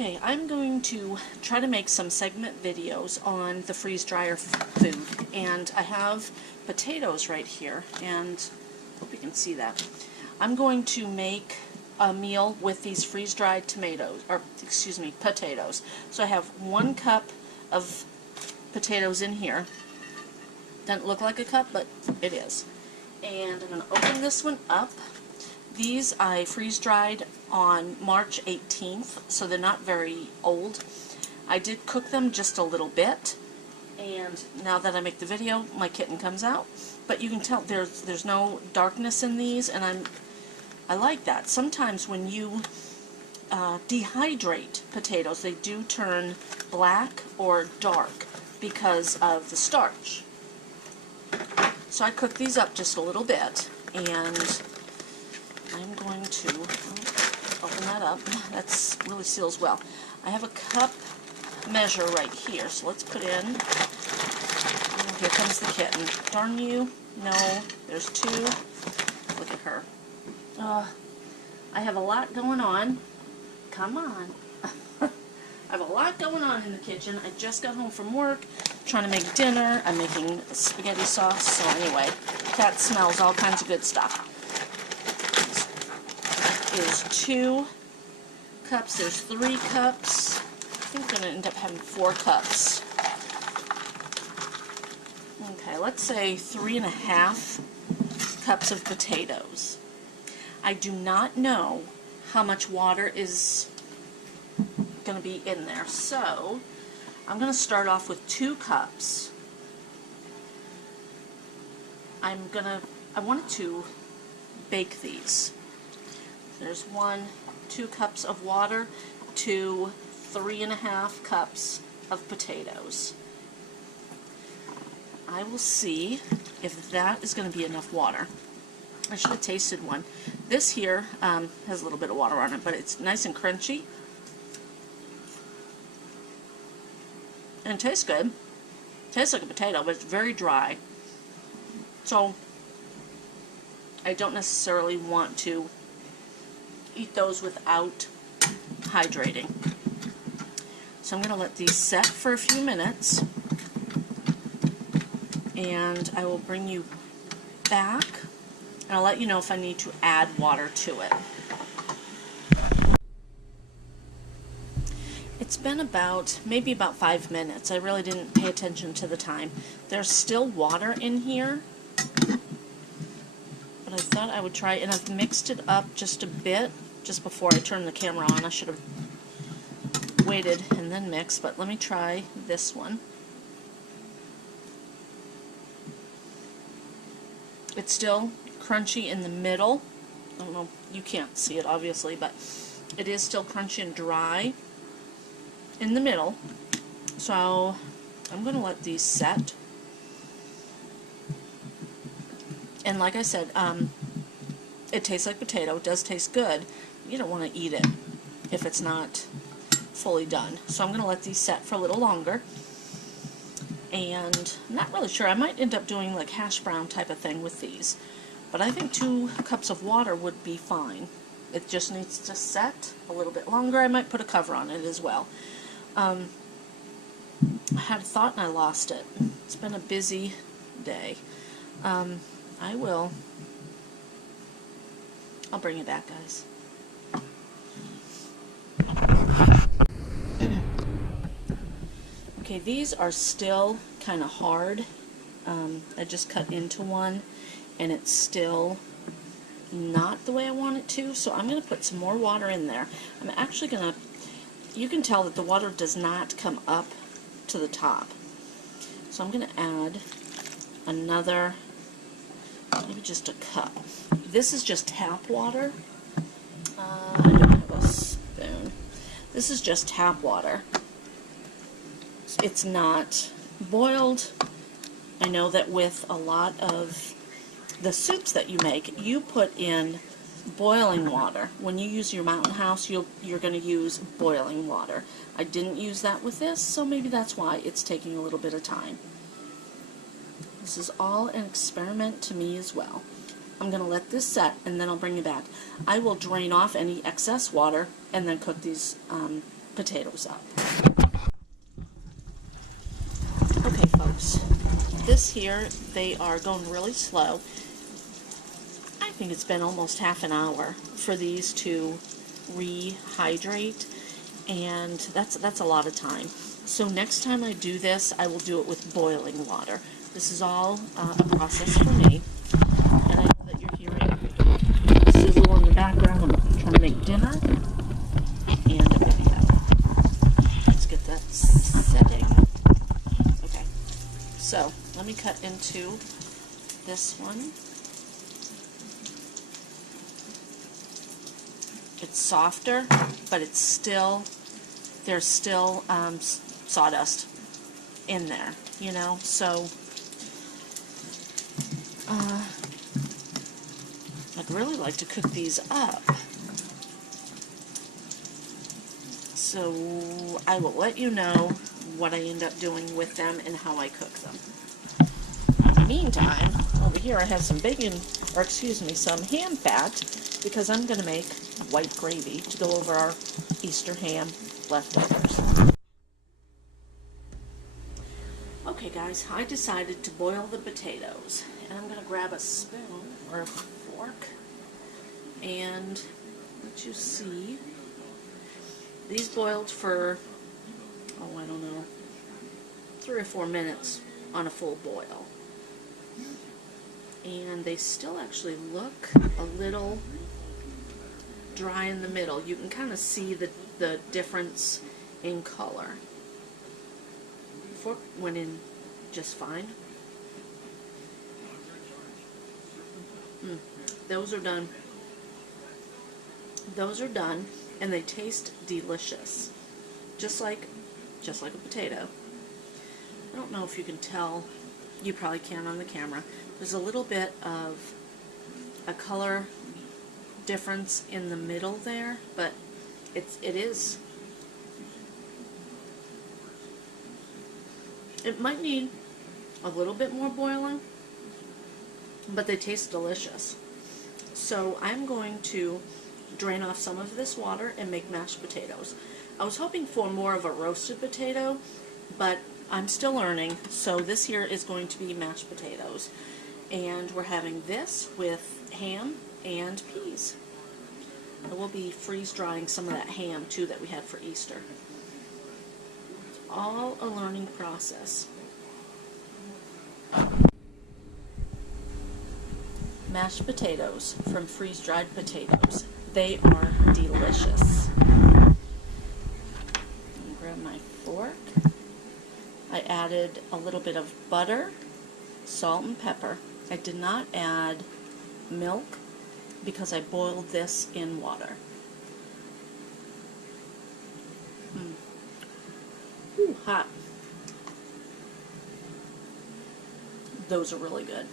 Okay, I'm going to try to make some segment videos on the freeze dryer food, and I have potatoes right here, and hope you can see that. I'm going to make a meal with these freeze-dried tomatoes, or excuse me, potatoes. So I have 1 cup of potatoes in here. Doesn't look like a cup, but it is. And I'm going to open this one up. These I freeze-dried on March 18th, so they're not very old. I did cook them just a little bit, and now that I make the video, my kitten comes out. But you can tell there's no darkness in these, and I like that. Sometimes when you dehydrate potatoes, they do turn black or dark because of the starch. So I cooked these up just a little bit, and I'm going to open that up. That really seals well. I have a cup measure right here, so let's put in. Oh, here comes the kitten. Darn you. No, there's 2. Look at her. I have a lot going on. Come on. I have a lot going on in the kitchen. I just got home from work, trying to make dinner. I'm making spaghetti sauce, so anyway, that smells all kinds of good stuff. There's 2 cups, there's 3 cups. I think I'm going to end up having 4 cups. Okay, let's say 3.5 cups of potatoes. I do not know how much water is going to be in there, so I'm going to start off with 2 cups. I wanted to bake these. There's 2 cups of water to 3.5 cups of potatoes. I will see if that is going to be enough water. I should have tasted one. This here has a little bit of water on it, but it's nice and crunchy. And it tastes good. It tastes like a potato, but it's very dry. So I don't necessarily want to eat those without hydrating. So I'm going to let these set for a few minutes, and I will bring you back, and I'll let you know if I need to add water to it. It's been maybe about 5 minutes. I really didn't pay attention to the time. There's still water in here, but I thought I would try, and I've mixed it up just a bit just before I turned the camera on. I should have waited and then mixed, but let me try this one. It's still crunchy in the middle. I don't know, you can't see it obviously, but it is still crunchy and dry in the middle. So I'm going to let these set. And like I said, it tastes like potato. It does taste good. You don't want to eat it if it's not fully done. So I'm going to let these set for a little longer. And I'm not really sure. I might end up doing like hash brown type of thing with these. But I think 2 cups of water would be fine. It just needs to set a little bit longer. I might put a cover on it as well. I had a thought and I lost it. It's been a busy day. I'll bring it back, guys. Okay, these are still kind of hard. I just cut into one, and it's still not the way I want it to, so I'm going to put some more water in there. I'm actually going to, you can tell that the water does not come up to the top. So I'm going to add another, maybe just a cup. This is just tap water. I don't have a spoon. This is just tap water. It's not boiled. I know that with a lot of the soups that you make, you put in boiling water. When you use your Mountain House, you're going to use boiling water. I didn't use that with this, so maybe that's why it's taking a little bit of time. This is all an experiment to me as well. I'm going to let this set, and then I'll bring it back. I will drain off any excess water and then cook these potatoes up. Okay, folks, this here, they are going really slow. I think it's been almost half an hour for these to rehydrate, and that's a lot of time. So next time I do this, I will do it with boiling water. This is all a process for me, and I know that you're hearing sizzle in the background. I'm trying to make dinner and a video. Let's get that setting. Okay, so let me cut into this one. It's softer, but it's still, there's still sawdust in there, you know, so I'd really like to cook these up. So I will let you know what I end up doing with them and how I cook them. In the meantime, over here I have some bacon, or excuse me, some ham fat, because I'm going to make white gravy to go over our Easter ham leftovers. Okay guys, I decided to boil the potatoes, and I'm going to grab a spoon or a fork and let you see. These boiled for, oh I don't know, 3 or 4 minutes on a full boil. And they still actually look a little dry in the middle. You can kind of see the difference in color. Fork went in just fine. Those are done. Those are done, and they taste delicious, just like a potato. I don't know if you can tell. You probably can on the camera. There's a little bit of a color difference in the middle there, but it is. It might need a little bit more boiling, but they taste delicious. So I'm going to drain off some of this water and make mashed potatoes. I was hoping for more of a roasted potato, but I'm still learning, so this here is going to be mashed potatoes. And we're having this with ham and peas. I will be freeze drying some of that ham too that we had for Easter. It's all a learning process. Mashed potatoes from freeze dried potatoes. They are delicious. Grab my fork. I added a little bit of butter, salt, and pepper. I did not add milk because I boiled this in water. Ooh, hot. Those are really good.